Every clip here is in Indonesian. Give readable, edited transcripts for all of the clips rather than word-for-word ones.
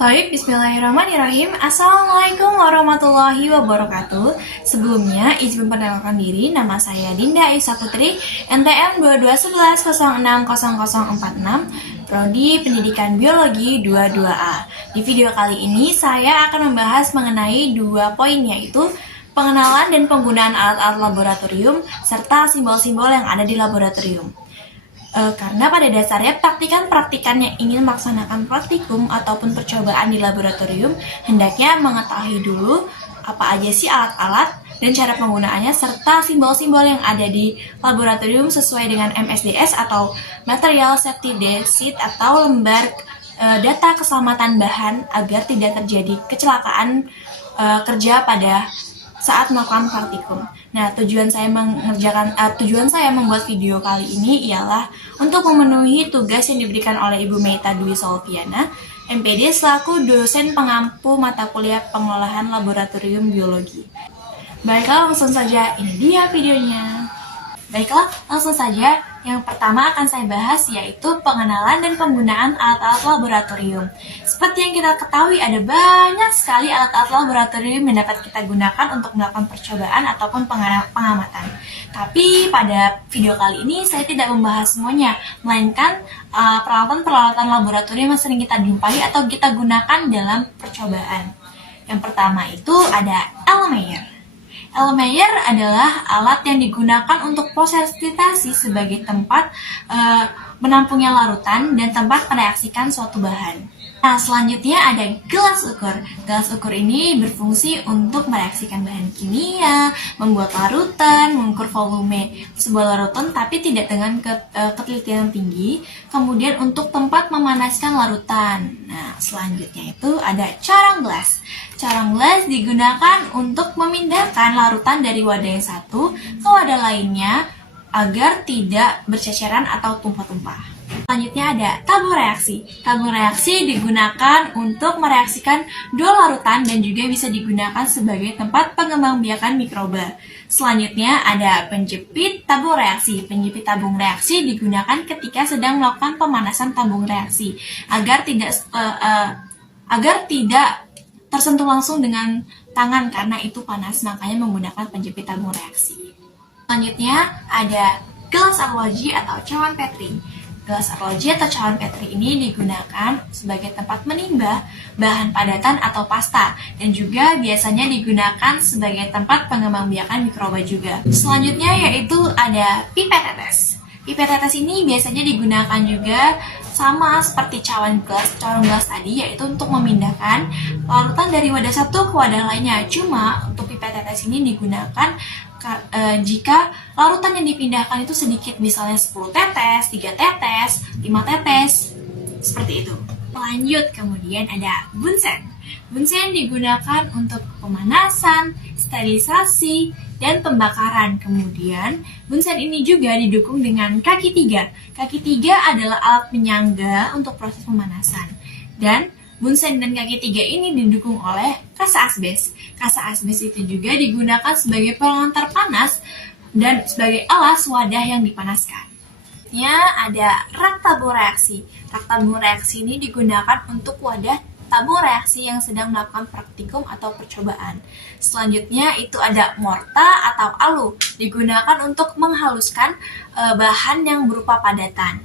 Baik, bismillahirrahmanirrahim. Assalamualaikum warahmatullahi wabarakatuh. Sebelumnya, izin perkenalkan diri, nama saya Dinda Isa Putri, NPM 2211060046, Prodi Pendidikan Biologi 22A. Di video kali ini, saya akan membahas mengenai 2 poin, yaitu pengenalan dan penggunaan alat-alat laboratorium, serta simbol-simbol yang ada di laboratorium. Karena pada dasarnya praktikan-praktikan yang ingin melaksanakan praktikum ataupun percobaan di laboratorium hendaknya mengetahui dulu apa aja sih alat-alat dan cara penggunaannya serta simbol-simbol yang ada di laboratorium sesuai dengan MSDS atau Material Safety Sheet atau lembar data keselamatan bahan agar tidak terjadi kecelakaan kerja pada saat melakukan praktikum. Nah, tujuan saya membuat video kali ini ialah untuk memenuhi tugas yang diberikan oleh Ibu Meita Dwi Solviana, MPD selaku dosen pengampu mata kuliah pengolahan laboratorium biologi. Baiklah, langsung saja, ini dia videonya. Baiklah, langsung saja. Yang pertama akan saya bahas yaitu pengenalan dan penggunaan alat-alat laboratorium. Seperti yang kita ketahui, ada banyak sekali alat-alat laboratorium yang dapat kita gunakan untuk melakukan percobaan ataupun pengamatan. Tapi pada video kali ini saya tidak membahas semuanya, melainkan peralatan-peralatan laboratorium yang sering kita jumpai atau kita gunakan dalam percobaan. Yang pertama itu ada Erlenmeyer. Erlenmeyer adalah alat yang digunakan untuk proses filtrasi sebagai tempat menampungnya larutan dan tempat mereaksikan suatu bahan. Nah, selanjutnya ada gelas ukur. Gelas ukur ini berfungsi untuk mereaksikan bahan kimia, membuat larutan, mengukur volume sebuah larutan tapi tidak dengan ketelitian tinggi. Kemudian untuk tempat memanaskan larutan. Nah, selanjutnya itu ada carang gelas. Carang gelas digunakan untuk memindahkan larutan dari wadah yang satu ke wadah lainnya agar tidak berceceran atau tumpah-tumpah. Selanjutnya ada tabung reaksi. Tabung reaksi digunakan untuk mereaksikan dua larutan dan juga bisa digunakan sebagai tempat pengembangbiakan mikroba. Selanjutnya ada penjepit tabung reaksi. Penjepit tabung reaksi digunakan ketika sedang melakukan pemanasan tabung reaksi agar tidak tersentuh langsung dengan tangan karena itu panas, makanya menggunakan penjepit tabung reaksi. Selanjutnya ada gelas arloji atau cawan Petri. Gelas arloji atau cawan Petri ini digunakan sebagai tempat menimba bahan padatan atau pasta dan juga biasanya digunakan sebagai tempat pengembangbiakan mikroba juga. Selanjutnya yaitu ada pipet tetes. Pipet tetes ini biasanya digunakan juga sama seperti cawan gelas tadi, yaitu untuk memindahkan larutan dari wadah satu ke wadah lainnya. Cuma untuk pipet tetes ini digunakan jika larutan yang dipindahkan itu sedikit, misalnya 10 tetes, 3 tetes, 5 tetes, seperti itu. Lanjut, kemudian ada bunsen. Bunsen digunakan untuk pemanasan, sterilisasi, dan pembakaran. Kemudian, bunsen ini juga didukung dengan kaki 3. Kaki 3 adalah alat penyangga untuk proses pemanasan. Dan bunsen dan kaki 3 ini didukung oleh kasa asbes. Kasa asbes itu juga digunakan sebagai pengantar panas dan sebagai alas wadah yang dipanaskan. Ada rak tabung reaksi. Rak tabung reaksi ini digunakan untuk wadah tabung reaksi yang sedang melakukan praktikum atau percobaan. Selanjutnya itu ada morta atau alu, digunakan untuk menghaluskan bahan yang berupa padatan.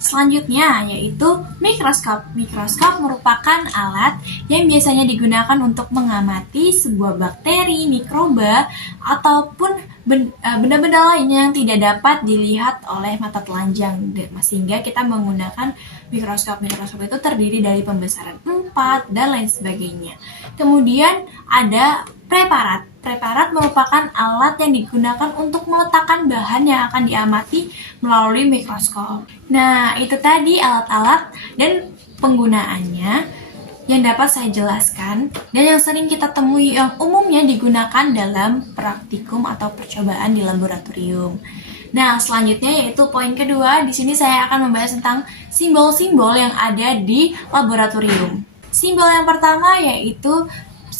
Selanjutnya yaitu mikroskop. Mikroskop merupakan alat yang biasanya digunakan untuk mengamati sebuah bakteri, mikroba, ataupun benda-benda lainnya yang tidak dapat dilihat oleh mata telanjang, sehingga kita menggunakan mikroskop. Mikroskop itu terdiri dari pembesaran 4 dan lain sebagainya. Kemudian ada preparat. Preparat merupakan alat yang digunakan untuk meletakkan bahan yang akan diamati melalui mikroskop. Nah, itu tadi alat-alat dan penggunaannya yang dapat saya jelaskan dan yang sering kita temui yang umumnya digunakan dalam praktikum atau percobaan di laboratorium. Nah, selanjutnya yaitu poin kedua. Di sini saya akan membahas tentang simbol-simbol yang ada di laboratorium. Simbol yang pertama yaitu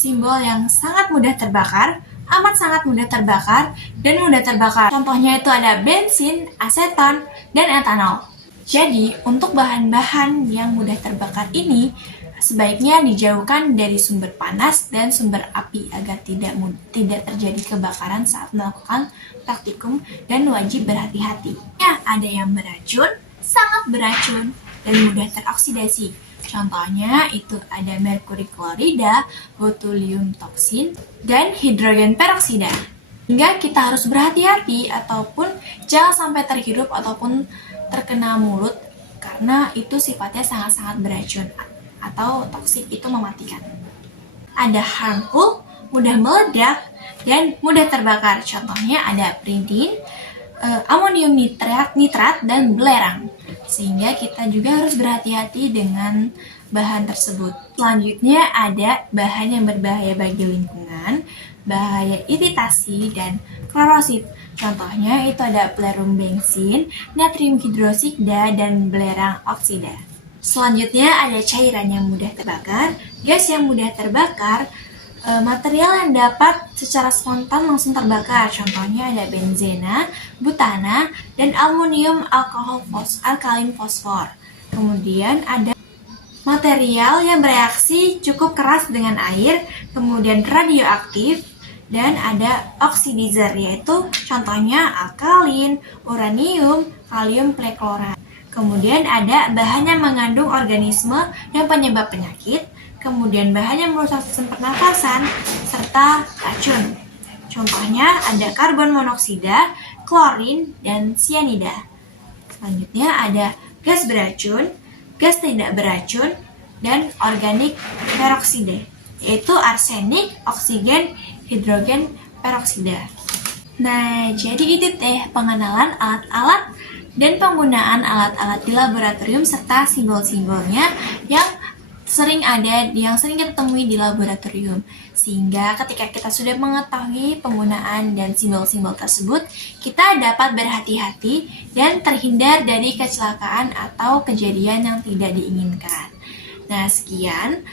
simbol yang sangat mudah terbakar, amat sangat mudah terbakar, dan mudah terbakar. Contohnya itu ada bensin, aseton, dan etanol. Jadi, untuk bahan-bahan yang mudah terbakar ini, sebaiknya dijauhkan dari sumber panas dan sumber api agar tidak terjadi kebakaran saat melakukan praktikum dan wajib berhati-hati. Ya, ada yang beracun, sangat beracun, dan mudah teroksidasi. Contohnya itu ada merkuri klorida, botulium toksin, dan hidrogen peroksida. Hingga kita harus berhati-hati ataupun jangan sampai terhirup ataupun terkena mulut karena itu sifatnya sangat-sangat beracun atau toksik, itu mematikan. Ada harmful, mudah meledak, dan mudah terbakar. Contohnya ada pridin, amonium nitrat, dan belerang. Sehingga kita juga harus berhati-hati dengan bahan tersebut. Selanjutnya ada bahan yang berbahaya bagi lingkungan, bahaya iritasi, dan korosif. Contohnya itu ada pelerum bensin, natrium hidroksida, dan belerang oksida. Selanjutnya ada cairan yang mudah terbakar, gas yang mudah terbakar, material yang dapat secara spontan langsung terbakar. Contohnya ada benzena, butana, dan aluminium alkalin fosfor. Kemudian ada material yang bereaksi cukup keras dengan air, kemudian radioaktif, dan ada oxidizer, yaitu contohnya alkalin, uranium, kalium perklorate. Kemudian ada bahan yang mengandung organisme yang penyebab penyakit, kemudian bahan yang merusak sistem pernafasan, serta racun. Contohnya ada karbon monoksida, klorin, dan sianida. Selanjutnya ada gas beracun, gas tidak beracun, dan organik peroksida, yaitu arsenik, oksigen, hidrogen peroksida. Nah, jadi itu deh pengenalan alat-alat dan penggunaan alat-alat di laboratorium serta simbol-simbolnya yang sering kita temui di laboratorium. Sehingga ketika kita sudah mengetahui penggunaan dan simbol-simbol tersebut, kita dapat berhati-hati dan terhindar dari kecelakaan atau kejadian yang tidak diinginkan. Nah, sekian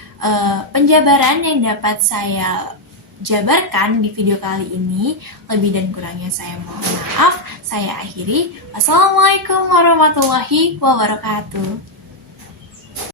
penjabaran yang dapat saya jabarkan di video kali ini. Lebih dan kurangnya saya mohon maaf. Saya akhiri. Wassalamualaikum warahmatullahi wabarakatuh.